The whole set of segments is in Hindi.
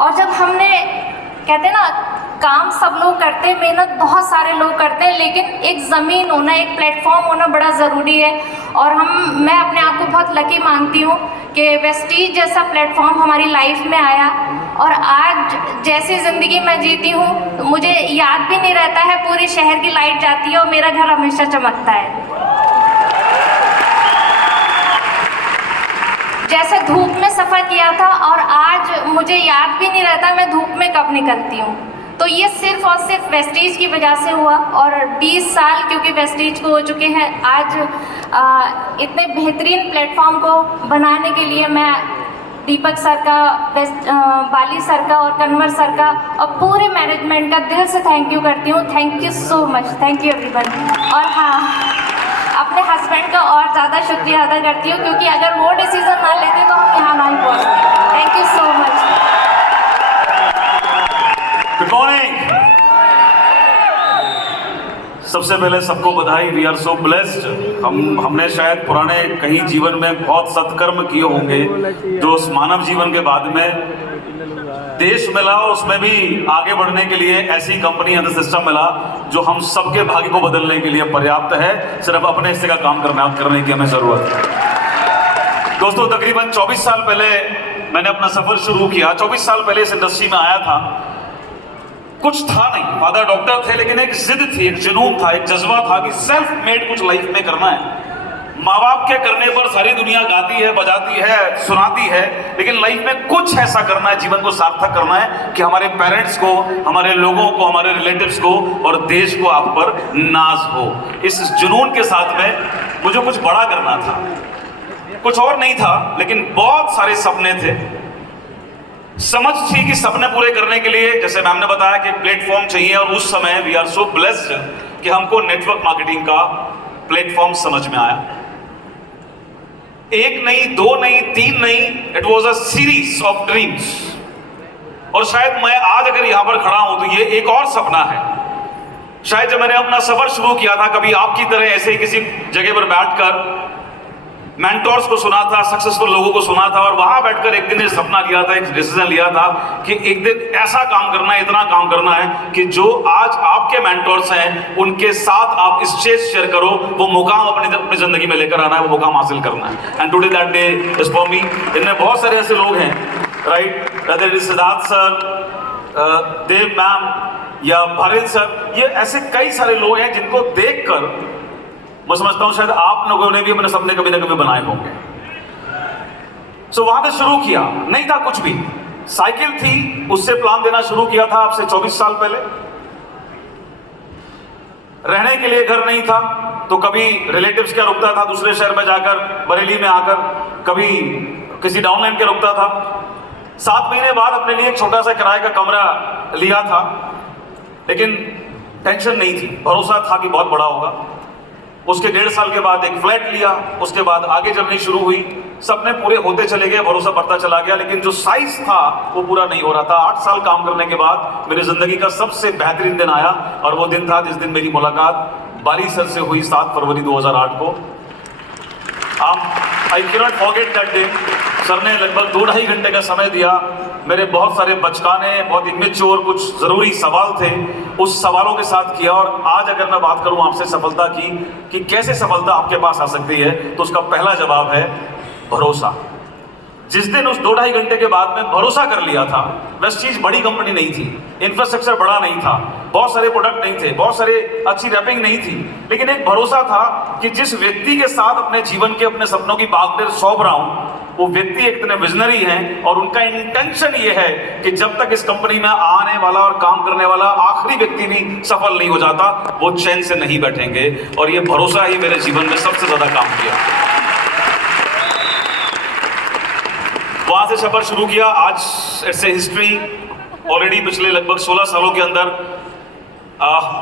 और जब हमने, कहते हैं ना, काम सब लोग करते हैं, मेहनत बहुत सारे लोग करते हैं, लेकिन एक ज़मीन होना, एक प्लेटफॉर्म होना बड़ा ज़रूरी है। और मैं अपने आप को बहुत लकी मानती हूँ कि वेस्टीज जैसा प्लेटफॉर्म हमारी लाइफ में आया। और आज जैसी ज़िंदगी मैं जीती हूँ, तो मुझे याद भी नहीं रहता है, पूरी शहर की लाइट जाती है और मेरा घर हमेशा चमकता है। जैसे धूप में सफ़र किया था और आज मुझे याद भी नहीं रहता मैं धूप में कब निकलती हूँ। तो ये सिर्फ और सिर्फ वेस्टीज की वजह से हुआ। और 20 साल क्योंकि वेस्टीज को हो चुके हैं, आज इतने बेहतरीन प्लेटफॉर्म को बनाने के लिए मैं दीपक सर का, बाली सर का और कन्वर सर का और पूरे मैनेजमेंट का दिल से थैंक यू करती हूँ। Thank you so much, thank you everyone. और हाँ, अपने हस्बैंड का और ज़्यादा शुक्रिया अदा करती हूँ, क्योंकि अगर वो डिसीज़न ना लेते तो हम यहाँ नहीं पहुँचते। Thank you so much. Good morning. सबसे पहले सबको बधाई। We are so blessed. हमने शायद पुराने कहीं जीवन में बहुत सत्कर्म किए होंगे जो उस मानव जीवन के बाद में देश मिला, और उसमें भी आगे बढ़ने के लिए ऐसी कंपनी एंड सिस्टम मिला जो हम सबके भाग्य को बदलने के लिए पर्याप्त है। सिर्फ अपने हिस्से का काम करने की हमें जरूरत है। दोस्तों, तकरीबन 24 साल पहले मैंने अपना सफर शुरू किया। 24 साल पहले इस इंडस्ट्री में आया था। कुछ था नहीं, फादर डॉक्टर थे, लेकिन एक जिद थी, एक जुनून था, एक जज्बा था कि सेल्फ मेड कुछ लाइफ में करना है। माँ बाप के करने पर सारी दुनिया गाती है, बजाती है, सुनाती है, लेकिन लाइफ में कुछ ऐसा करना है, जीवन को सार्थक करना है कि हमारे पेरेंट्स को, हमारे लोगों को, हमारे रिलेटिव्स को और देश को आप पर नाज हो। इस जुनून के साथ में मुझे कुछ बड़ा करना था। कुछ और नहीं था, लेकिन बहुत सारे सपने थे। समझ थी कि सपने पूरे करने के लिए, जैसे मैम ने बताया, कि प्लेटफॉर्म चाहिए। और उस समय वी आर सो ब्लेस्ड कि हमको नेटवर्क मार्केटिंग का प्लेटफॉर्म समझ में आया। एक नहीं, दो नहीं, तीन नहीं, it was a series of dreams. और शायद मैं आज अगर यहां पर खड़ा हूं तो ये एक और सपना है। शायद जब मैंने अपना सफर शुरू किया था, कभी आपकी तरह ऐसे ही किसी जगह पर बैठकर मेंटोर्स को सुना था, सक्सेसफुल लोगों को सुना था, और वहां बैठकर एक दिन ये सपना लिया था, एक डिसीजन लिया था कि एक दिन ऐसा काम करना है, इतना काम करना है कि जो आज आपके मेंटोर्स हैं उनके साथ आप स्टेज शेयर करो, वो मुकाम अपनी जिंदगी में लेकर आना है, वो मुकाम हासिल करना है। And today that day is for me. इनमें बहुत सारे ऐसे लोग हैं, right, whether is Siddharth sir, Dev ma'am या भरेल सर, ये ऐसे कई सारे लोग हैं जिनको देखकर मैं समझता हूं शायद आप लोगों ने भी अपने सपने कभी ना कभी बनाए होंगे। सो वहां से शुरू किया, नहीं था कुछ भी, साइकिल थी, उससे प्लान देना शुरू किया था आपसे 24 साल पहले। रहने के लिए घर नहीं था, तो कभी रिलेटिव्स क्या रुकता था दूसरे शहर में जाकर, बरेली में आकर, कभी किसी डाउनलाइन के रुकता था। 7 महीने बाद अपने लिए एक छोटा सा किराए का कमरा लिया था, लेकिन टेंशन नहीं थी, भरोसा था कि बहुत बड़ा होगा। उसके 1.5 साल के बाद एक फ्लैट लिया, उसके बाद आगे जर्नी शुरू हुई। सपने पूरे होते चले गए, भरोसा बढ़ता चला गया, लेकिन जो साइज था वो पूरा नहीं हो रहा था। 8 साल काम करने के बाद मेरी जिंदगी का सबसे बेहतरीन दिन आया, और वो दिन था जिस दिन मेरी मुलाकात बाली सर से हुई 7 फरवरी 2008 को। I cannot forget that day. Sir ने लगभग 2-2.5 घंटे का समय दिया। मेरे बहुत सारे बचकाने, बहुत इमेच्योर कुछ ज़रूरी सवाल थे, उस सवालों के साथ किया। और आज अगर मैं बात करूं आपसे सफलता की, कि कैसे सफलता आपके पास आ सकती है, तो उसका पहला जवाब है भरोसा। जिस दिन उस 2-2.5 घंटे के बाद में भरोसा कर लिया था, वेस्टीज बड़ी कंपनी नहीं थी, इंफ्रास्ट्रक्चर बड़ा नहीं था, बहुत सारे प्रोडक्ट नहीं थे, बहुत सारे अच्छी रैपिंग नहीं थी, लेकिन एक भरोसा था कि जिस व्यक्ति के साथ अपने जीवन के, अपने सपनों की बागडोर सौंप रहा हूं, वो व्यक्ति एक इतने विजनरी हैं, और उनका इंटेंशन ये है कि जब तक इस कंपनी में आने वाला और काम करने वाला आखिरी व्यक्ति भी सफल नहीं हो जाता, वो चैन से नहीं बैठेंगे। और ये भरोसा ही मेरे जीवन में सबसे ज्यादा काम किया। वहां से सफर शुरू किया। आज इट्स ए हिस्ट्री। ऑलरेडी पिछले लगभग 16 सालों के अंदर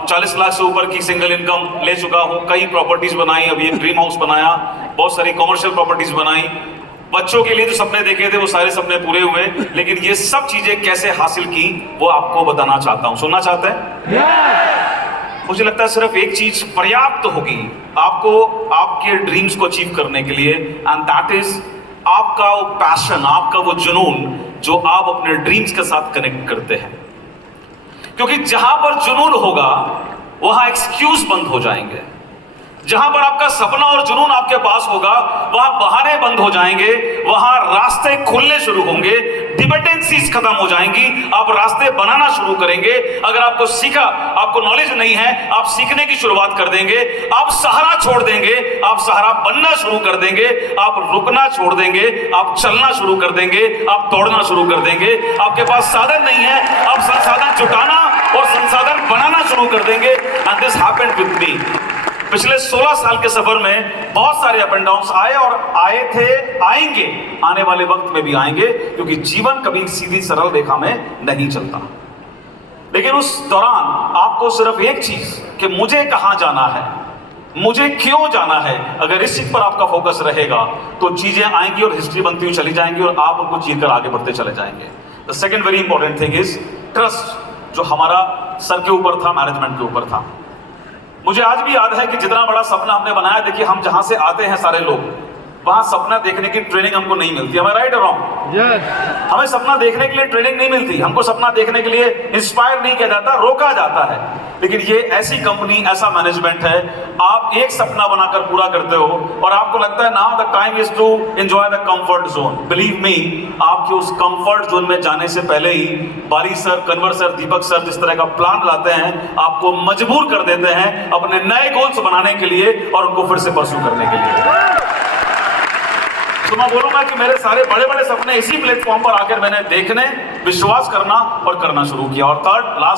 40 लाख से ऊपर की सिंगल इनकम ले चुका हूं। कई प्रॉपर्टीज बनाई, अभी एक ड्रीम हाउस बनाया, बहुत सारी कॉमर्शियल प्रॉपर्टीज बनाई। बच्चों के लिए जो सपने देखे थे वो सारे सपने पूरे हुए, लेकिन ये सब चीजें कैसे हासिल की वो आपको बताना चाहता हूं। सुनना चाहते हैं? मुझे लगता है सिर्फ एक चीज पर्याप्त होगी आपको आपके ड्रीम्स को अचीव करने के लिए, एंड दैट इज आपका वो पैशन, आपका वो जुनून जो आप अपने ड्रीम्स के साथ कनेक्ट करते हैं। क्योंकि जहां पर जुनून होगा वहां एक्सक्यूज बंद हो जाएंगे। जहां पर आपका सपना और जुनून आपके पास होगा वहां बहाने बंद हो जाएंगे, वहां रास्ते खुलने शुरू होंगे, डिपेंडेंसीज खत्म हो जाएंगी, आप रास्ते बनाना शुरू करेंगे। अगर आपको सीखा, आपको नॉलेज नहीं है, आप सीखने की शुरुआत कर देंगे, आप सहारा छोड़ देंगे, आप सहारा बनना शुरू कर देंगे, आप रुकना छोड़ देंगे, आप चलना शुरू कर देंगे, आप दौड़ना शुरू कर देंगे। आपके पास साधन नहीं है, आप संसाधन जुटाना और संसाधन बनाना शुरू कर देंगे। And this happened with me. पिछले 16 साल के सफर में बहुत सारे अप एंड डाउन्स आए और आए थे, आएंगे, आने वाले वक्त में भी आएंगे, क्योंकि जीवन कभी सीधी सरल रेखा में नहीं चलता। लेकिन उस दौरान आपको सिर्फ एक चीज कि मुझे कहां जाना है, मुझे क्यों जाना है, अगर इस चीज पर आपका फोकस रहेगा तो चीजें आएंगी और हिस्ट्री बनती हुई चली जाएंगी और आप उनको चीर कर आगे बढ़ते चले जाएंगे। The second very important thing is trust, जो हमारा सर के ऊपर था, मैनेजमेंट के ऊपर था। मुझे आज भी याद है कि जितना बड़ा सपना हमने बनाया, देखिए हम जहां से आते हैं सारे लोग, वहां सपना देखने की ट्रेनिंग हमको नहीं मिलती। हमें राइट और रॉन्ग? हमें सपना देखने के लिए ट्रेनिंग नहीं मिलती, हमको सपना देखने के लिए इंस्पायर नहीं किया जाता, रोका जाता है। लेकिन ये ऐसी कंपनी, ऐसा मैनेजमेंट है, आप एक सपना बनाकर पूरा करते हो और आपको लगता है now the time is to enjoy the comfort zone. Believe me, आपके उस कंफर्ट जोन में जाने से पहले ही Bali sir, Kanwar sir, Deepak sir जिस तरह का प्लान लाते हैं, आपको मजबूर कर देते हैं अपने नए गोल्स बनाने के लिए और उनको फिर से परस्यू करने के लिए। तो मैं बोलूंगा कि मेरे सारे बड़े बड़े सपने इसी प्लेटफॉर्म पर आकर मैंने देखने, विश्वास करना और करना शुरू किया। और थर्ड, लास्ट